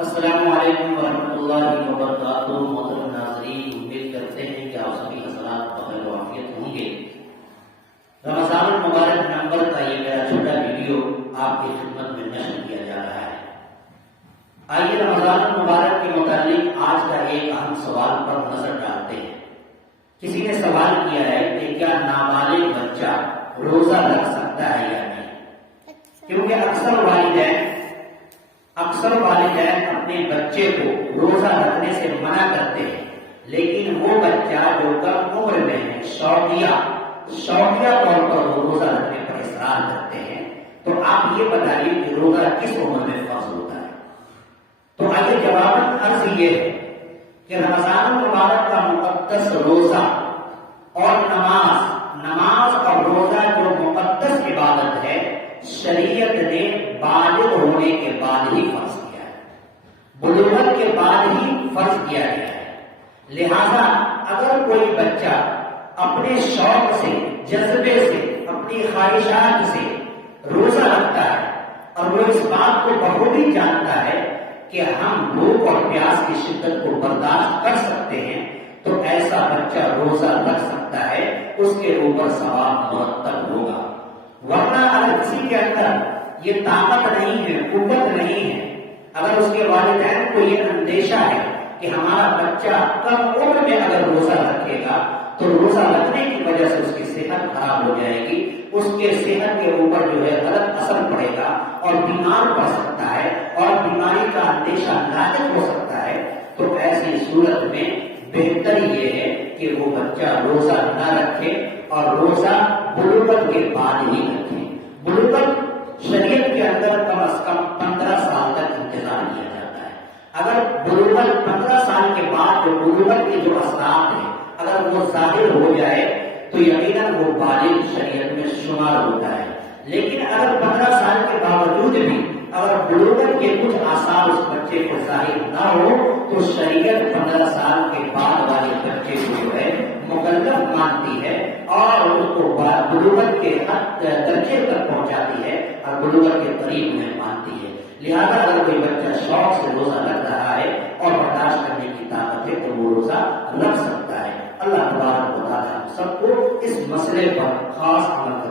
السلام علیکم ورحمۃ اللہ وبرکاتہ۔ محترم ناظرین، امید کرتے ہیں کہ آپ سبھی حضرات بخیر و عافیت ہوں گے۔ رمضان المبارک نمبر کا یہ میرا چھوٹا ویڈیو آپ کی خدمت میں نشر کیا جا رہا ہے۔ آئیے رمضان المبارک کے متعلق آج کا ایک اہم سوال پر نظر ڈالتے ہیں۔ کسی نے سوال کیا ہے کہ کیا نابالغ بچہ روزہ رکھ سکتا ہے یا نہیں؟ کیونکہ اکثر والدین اپنے بچے کو روزہ رکھنے سے منع کرتے ہیں، لیکن وہ بچہ جو کم عمر میں ہے، شوقیہ طور پر وہ روزہ رکھنے پر اصرار کرتے ہیں، تو آپ یہ بتائیے کہ روزہ کس عمر میں فرض ہوتا ہے؟ تو آئیے جواباً عرض یہ ہے کہ رمضان المبارک کا مقدس روزہ اور نماز اور روزہ جو مقدس عبادت ہے، شریعت نے بالغ ہونے کے بعد ہی فرض کیا ہے، بلوغت کے بعد ہی فرض کیا گیا ہے۔ لہذا اگر کوئی بچہ اپنے شوق سے، جذبے سے، اپنی خواہشات سے روزہ رکھتا ہے اور وہ اس بات کو بخوبی جانتا ہے کہ ہم بھوک اور پیاس کی شدت کو برداشت کر سکتے ہیں، تو ایسا بچہ روزہ رکھ سکتا ہے، اس کے اوپر ثواب مرتب ہوگا۔ ورنہ اگر کسی کے اندر یہ طاقت نہیں ہے، قوت نہیں ہے، اگر اس کے والدین کو یہ اندیشہ ہے کہ ہمارا بچہ کم عمر میں اگر روزہ رکھے گا تو روزہ رکھنے کی وجہ سے اس کی صحت خراب ہو جائے گی، اس کے صحت کے اوپر جو ہے غلط اثر پڑے گا اور بیمار پڑ سکتا ہے اور بیماری کا اندیشہ لاحق ہو سکتا ہے، تو ایسی صورت میں بہتر یہ ہے کہ وہ بچہ روزہ نہ رکھے اور روزہ بلوغت کے بعد ہی رکھے۔ بلوغت شریعت کے اندر کم از کم 15 سال تک انتظار کیا جاتا ہے۔ اگر بلوغت 15 سال کے بعد جو بلوغت کے جو اثرات ہیں اگر وہ ظاہر ہو جائے تو یقیناً وہ بالغ شریعت میں شمار ہوتا ہے، لیکن اگر 15 سال کے باوجود بھی اگر بلوغت کے کچھ آثار اس بچے کو ظاہر نہ ہو تو شریعت 15 سال کے بعد والے بچے کو جو ہے مکلف مانتی ہے اور اس کو بلوغت کے درجے تک پہنچاتی ہے اور بلوغت کے قریب میں مانتی ہے۔ لہذا اگر کوئی بچہ شوق سے روزہ رکھ رہا ہے اور برداشت کرنے کی طاقت ہے تو وہ روزہ رکھ سکتا ہے۔ اللہ تبارک و تعالیٰ سب کو اس مسئلے پر خاص عمل